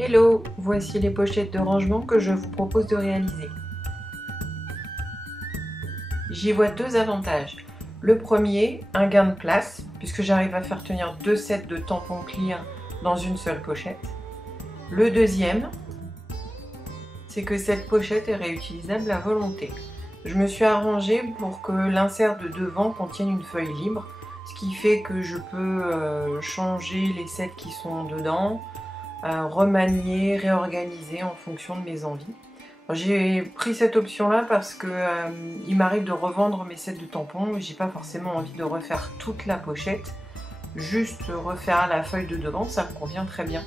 Hello, voici les pochettes de rangement que je vous propose de réaliser. J'y vois deux avantages. Le premier, un gain de place, puisque j'arrive à faire tenir deux sets de tampons clear dans une seule pochette. Le deuxième, c'est que cette pochette est réutilisable à volonté. Je me suis arrangée pour que l'insert de devant contienne une feuille libre, ce qui fait que je peux changer les sets qui sont dedans, remanier, réorganiser en fonction de mes envies. J'ai pris cette option là parce que il m'arrive de revendre mes sets de tampons et j'ai pas forcément envie de refaire toute la pochette, juste refaire la feuille de devant, ça me convient très bien.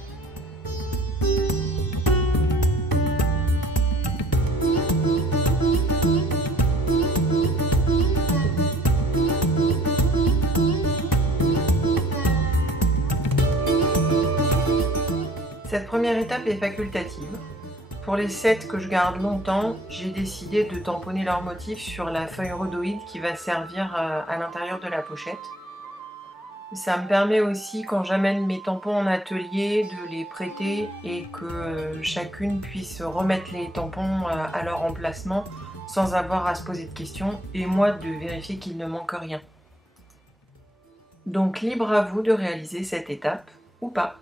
Cette première étape est facultative. Pour les sets que je garde longtemps, j'ai décidé de tamponner leur motif sur la feuille rhodoïde qui va servir à l'intérieur de la pochette. Ça me permet aussi, quand j'amène mes tampons en atelier, de les prêter et que chacune puisse remettre les tampons à leur emplacement sans avoir à se poser de questions et moi de vérifier qu'il ne manque rien. Donc libre à vous de réaliser cette étape ou pas.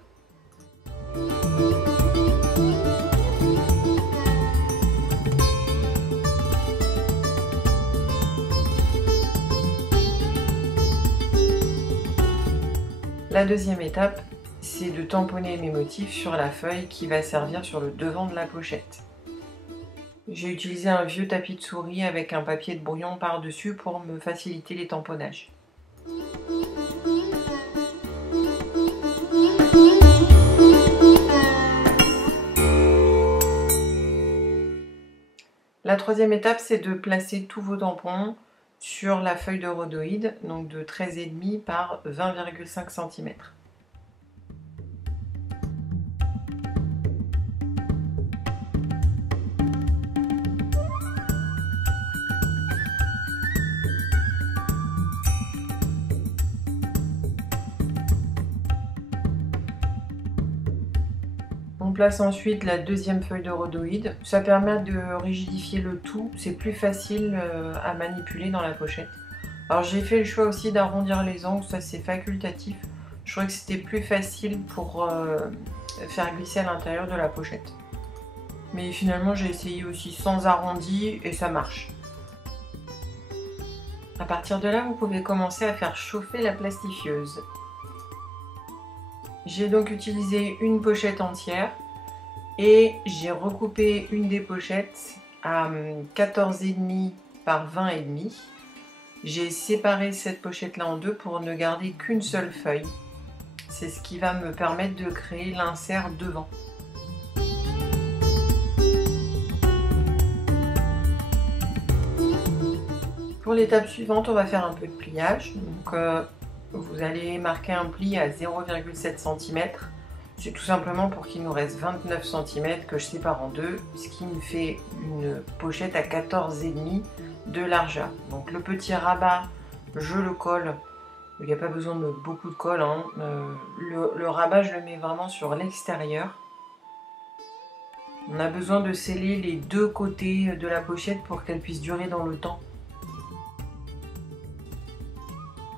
La deuxième étape, c'est de tamponner mes motifs sur la feuille qui va servir sur le devant de la pochette. J'ai utilisé un vieux tapis de souris avec un papier de brouillon par-dessus pour me faciliter les tamponnages. La troisième étape, c'est de placer tous vos tampons sur la feuille de rhodoïde, donc de 13,5 par 20,5 cm. On place ensuite la deuxième feuille de rhodoïde. Ça permet de rigidifier le tout, c'est plus facile à manipuler dans la pochette. Alors j'ai fait le choix aussi d'arrondir les angles, ça c'est facultatif. Je trouvais que c'était plus facile pour faire glisser à l'intérieur de la pochette. Mais finalement j'ai essayé aussi sans arrondi et ça marche. À partir de là, vous pouvez commencer à faire chauffer la plastifieuse. J'ai donc utilisé une pochette entière et j'ai recoupé une des pochettes à 14,5 par 20,5. J'ai séparé cette pochette là en deux pour ne garder qu'une seule feuille. C'est ce qui va me permettre de créer l'insert devant. Pour l'étape suivante, on va faire un peu de pliage. Donc, vous allez marquer un pli à 0,7 cm. C'est tout simplement pour qu'il nous reste 29 cm que je sépare en deux, ce qui me fait une pochette à 14,5 de largeur. Donc le petit rabat, je le colle. Il n'y a pas besoin de beaucoup de colle, hein. Le rabat, je le mets vraiment sur l'extérieur. On a besoin de sceller les deux côtés de la pochette pour qu'elle puisse durer dans le temps.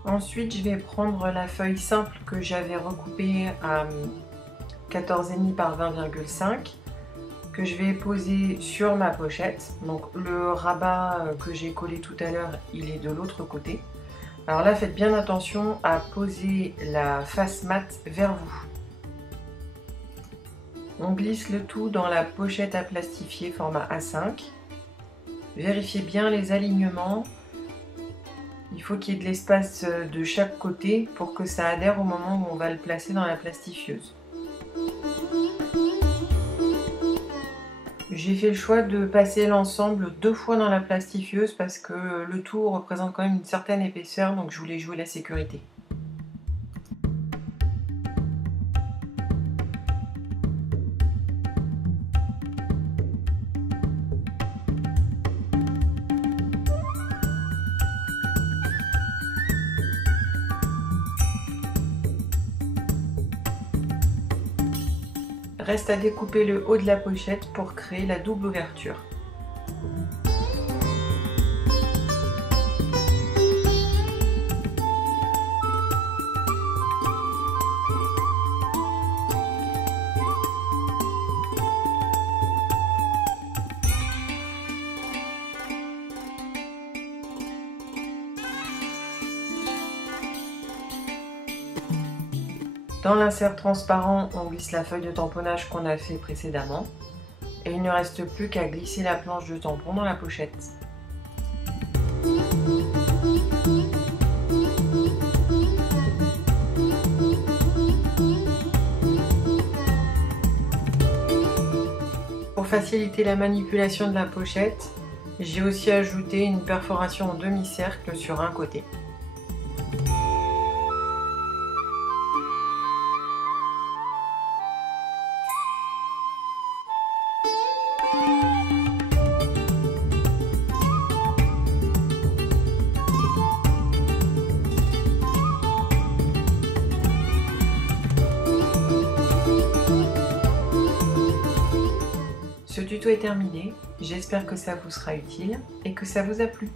Ensuite, je vais prendre la feuille simple que j'avais recoupée à 14,5 par 20,5 que je vais poser sur ma pochette. Donc le rabat que j'ai collé tout à l'heure, il est de l'autre côté. Alors là, faites bien attention à poser la face mat vers vous. On glisse le tout dans la pochette à plastifier format A5. Vérifiez bien les alignements. Il faut qu'il y ait de l'espace de chaque côté pour que ça adhère au moment où on va le placer dans la plastifieuse. J'ai fait le choix de passer l'ensemble 2 fois dans la plastifieuse parce que le tout représente quand même une certaine épaisseur, donc je voulais jouer la sécurité. Reste à découper le haut de la pochette pour créer la double ouverture. Dans l'insert transparent, on glisse la feuille de tamponnage qu'on a fait précédemment et il ne reste plus qu'à glisser la planche de tampon dans la pochette. Pour faciliter la manipulation de la pochette, j'ai aussi ajouté une perforation en demi-cercle sur un côté. Ce tuto est terminé, j'espère que ça vous sera utile et que ça vous a plu.